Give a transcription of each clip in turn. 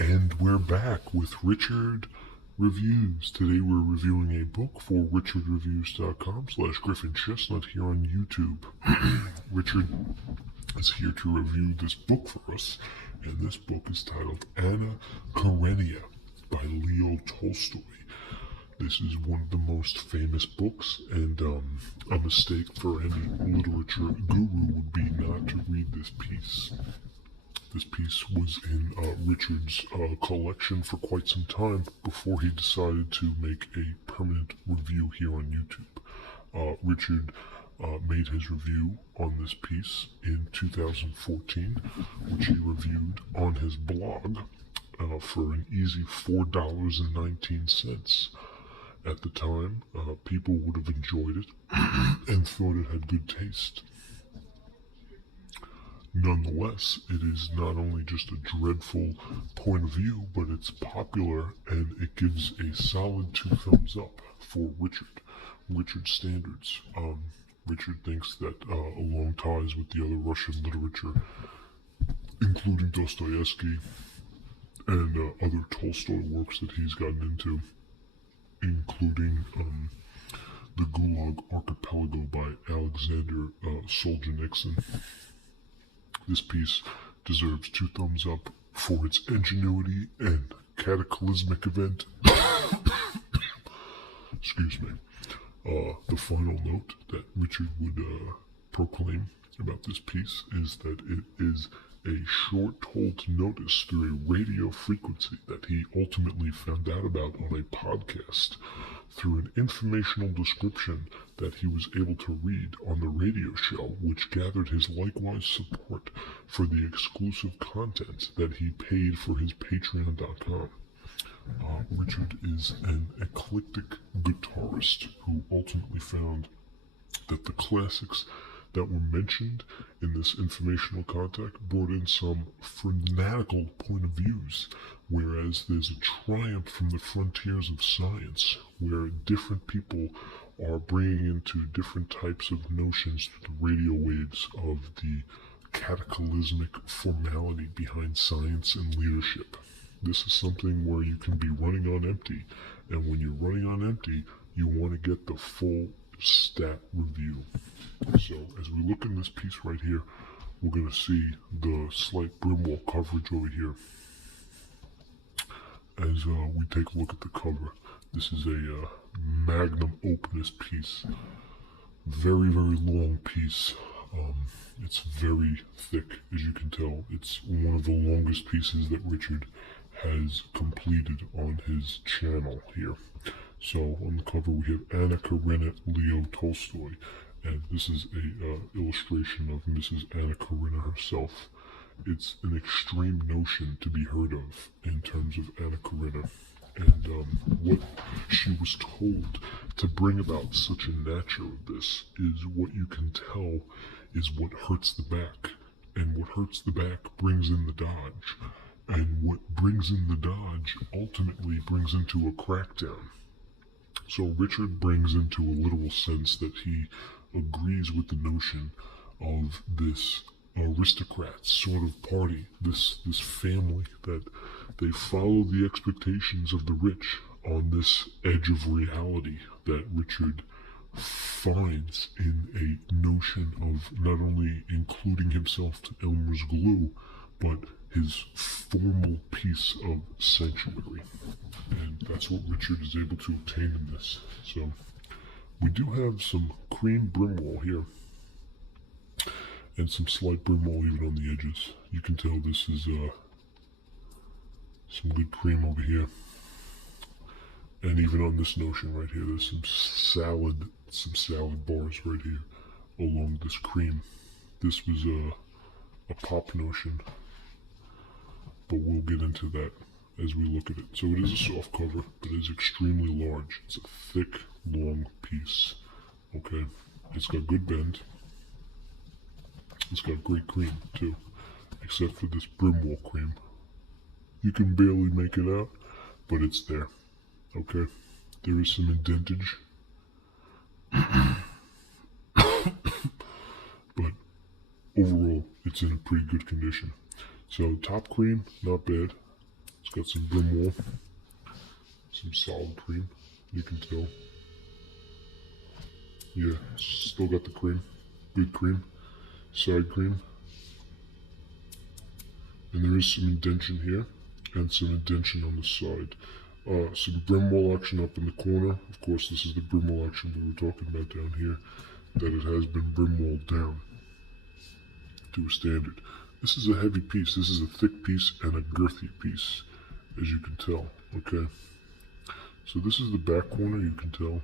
And we're back with Richard Reviews. Today we're reviewing a book for richardreviews.com/Griffin Chestnut here on YouTube. Richard is here to review this book for us, and this book is titled Anna Karenina by Leo Tolstoy. This is one of the most famous books, and a mistake for any literature guru would be not to read this piece. This piece was in Richard's collection for quite some time before he decided to make a permanent review here on YouTube. Richard made his review on this piece in 2014, which he reviewed on his blog for an easy $4.19. At the time, people would have enjoyed it and thought it had good taste. Nonetheless, it is not only just a dreadful point of view, but it's popular and it gives a solid 2 thumbs up for Richard's standards. Richard thinks that along ties with the other Russian literature, including Dostoevsky and other Tolstoy works that he's gotten into, including The Gulag Archipelago by Alexander Solzhenitsyn. This piece deserves 2 thumbs up for its ingenuity and cataclysmic event. Excuse me. The final note that Richard would proclaim about this piece is that it is a short told notice through a radio frequency that he ultimately found out about on a podcast through an informational description that he was able to read on the radio show, which gathered his likewise support for the exclusive content that he paid for his Patreon.com. Richard is an eclectic guitarist who ultimately found that the classics that were mentioned in this informational contact brought in some fanatical point of views, whereas there's a triumph from the frontiers of science, where different people are bringing into different types of notions through the radio waves of the cataclysmic formality behind science and leadership. This is something where you can be running on empty, and when you're running on empty, you want to get the full stat review. So as we look in this piece right here, we're going to see the slight brimwall coverage over here. As we take a look at the cover, this is a magnum opus piece. Very, very long piece. It's very thick, as you can tell. It's one of the longest pieces that Richard has completed on his channel here. So on the cover we have Anna Karenina, Leo Tolstoy, and this is a illustration of Mrs. Anna Karenina herself. It's an extreme notion to be heard of in terms of Anna Karenina, and what she was told to bring about such a nature of this is what you can tell is what hurts the back, and what hurts the back brings in the dodge, and what brings in the dodge ultimately brings into a crackdown. So Richard brings into a literal sense that he agrees with the notion of this aristocrats sort of party, this family that they follow the expectations of the rich on this edge of reality that Richard finds in a notion of not only including himself to Elmer's glue, but his formal piece of sanctuary. And that's what Richard is able to obtain in this. So we do have some cream brimwall here, and some slight brimwall even on the edges. You can tell this is some good cream over here. And even on this notion right here, there's some salad bars right here along this cream. This was a pop notion, but we'll get into that as we look at it. So it is a soft cover, but it is extremely large. It's a thick, long piece. Okay, it's got good bend. It's got great cream too, except for this brimwall cream. You can barely make it out, but it's there. Okay, there is some indentage, but overall, it's in a pretty good condition. So top cream, not bad. It's got some brim wall, some solid cream, you can tell. Yeah, still got the cream, good cream, side cream. And there is some indentation here, and some indentation on the side. Some brim wall action up in the corner. Of course, this is the brim wall action we were talking about down here, that it has been brim walled down to a standard. This is a heavy piece. This is a thick piece and a girthy piece, as you can tell. Okay. So this is the back corner. You can tell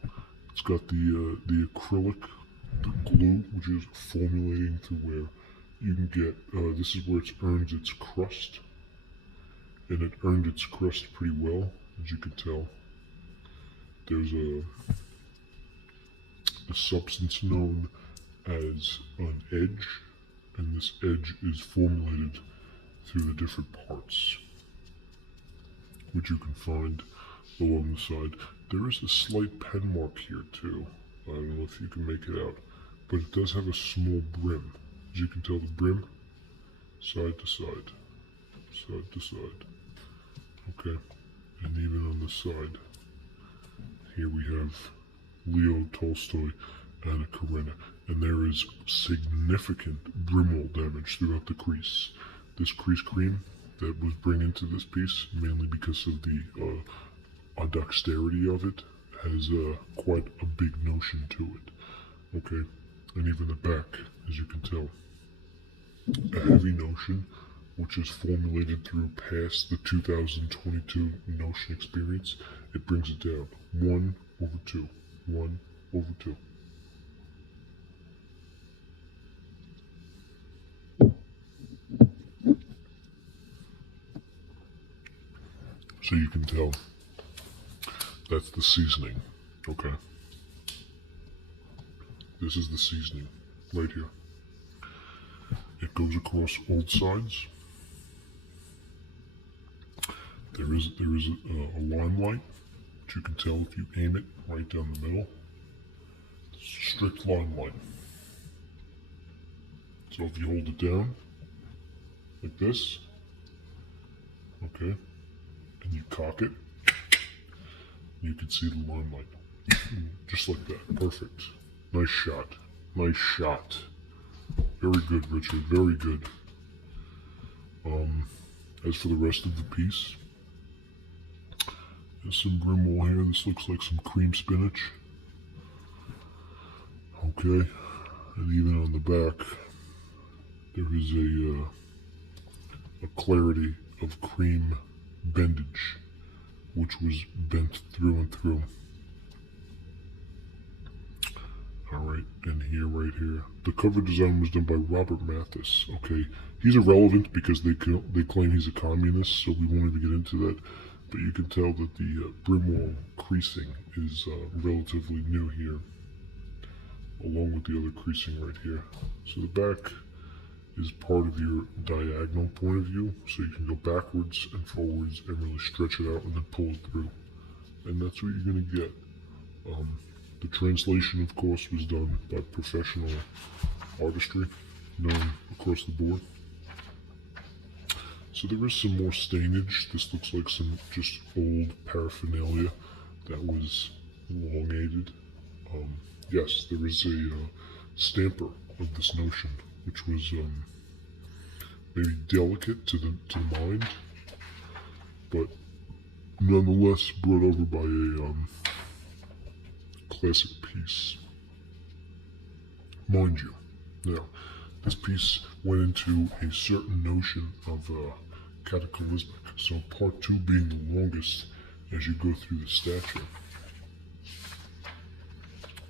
it's got the acrylic, the glue, which is formulating to where you can get. This is where it earns its crust, and it earned its crust pretty well, as you can tell. There's a substance known as an edge, and this edge is formulated through the different parts, which you can find along the side. There is a slight pen mark here too. I don't know if you can make it out, but it does have a small brim. As you can tell, the brim, side to side, side to side. Okay, and even on the side, here we have Leo Tolstoy and a Karenina, and there is significant brim wall damage throughout the crease. This crease cream that was bring into this piece, mainly because of the dexterity of it, has quite a big notion to it. Okay, and even the back, as you can tell, a heavy notion, which is formulated through past the 2022 notion experience. It brings it down 1/2, 1/2. So you can tell that's the seasoning. Okay, this is the seasoning right here. It goes across both sides. There is a limelight, which you can tell if you aim it right down the middle. Strict limelight. So if you hold it down like this, okay, and you cock it, you can see the limelight. Just like that. Perfect. Nice shot. Nice shot. Very good, Richard. Very good. As for the rest of the piece, there's some brim wall here. This looks like some cream spinach. Okay. And even on the back, there is a clarity of cream bendage, which was bent through and through. Alright, and here, right here. The cover design was done by Robert Mathis. Okay, he's irrelevant because they claim he's a communist, so we won't even get into that. But you can tell that the brim wall creasing is relatively new here, along with the other creasing right here. So the back is part of your diagonal point of view, so you can go backwards and forwards and really stretch it out and then pull it through. And that's what you're going to get. The translation, of course, was done by professional artistry, known across the board. So there is some more stainage. This looks like some just old paraphernalia that was elongated. Yes, there is a stamper of this notion, which was maybe delicate to the mind, but nonetheless brought over by a classic piece. Mind you, now, this piece went into a certain notion of cataclysmic, so part 2 being the longest as you go through the statue.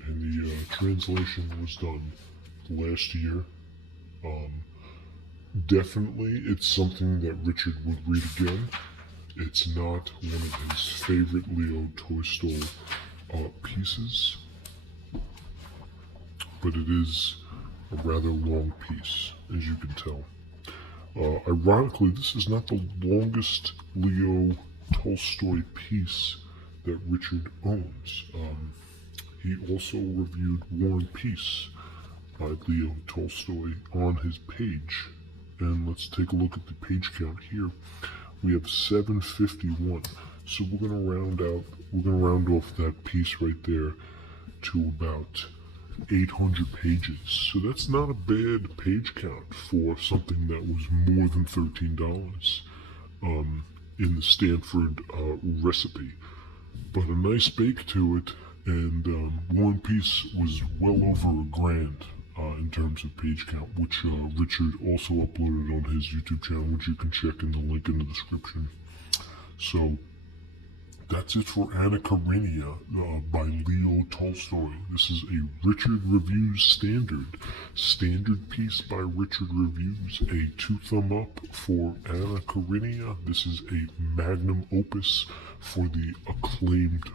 And the translation was done last year. Definitely, it's something that Richard would read again. It's not one of his favorite Leo Tolstoy pieces, but it is a rather long piece, as you can tell. Ironically, this is not the longest Leo Tolstoy piece that Richard owns. He also reviewed War and Peace by Leo Tolstoy on his page. And let's take a look at the page count here. we have 751. So we're gonna round off that piece right there to about 800 pages. So that's not a bad page count for something that was more than $13 in the Stanford recipe. But a nice bake to it, and War and Peace was well over $1,000 in terms of page count, which Richard also uploaded on his YouTube channel, which you can check in the link in the description. So that's it for Anna Karenina by Leo Tolstoy. This is a Richard Reviews standard piece by Richard Reviews. A 2 thumb up for Anna Karenina. This is a magnum opus for the acclaimed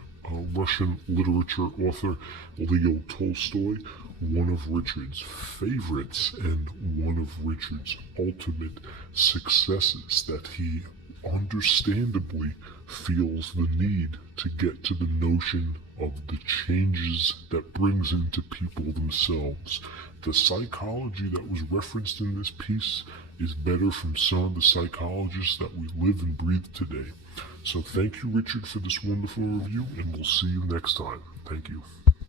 Russian literature author Leo Tolstoy, one of Richard's favorites and one of Richard's ultimate successes that he understandably feels the need to get to the notion of the changes that brings into people themselves. The psychology that was referenced in this piece is better from some of the psychologists that we live and breathe today. So thank you, Richard, for this wonderful review, and we'll see you next time. Thank you.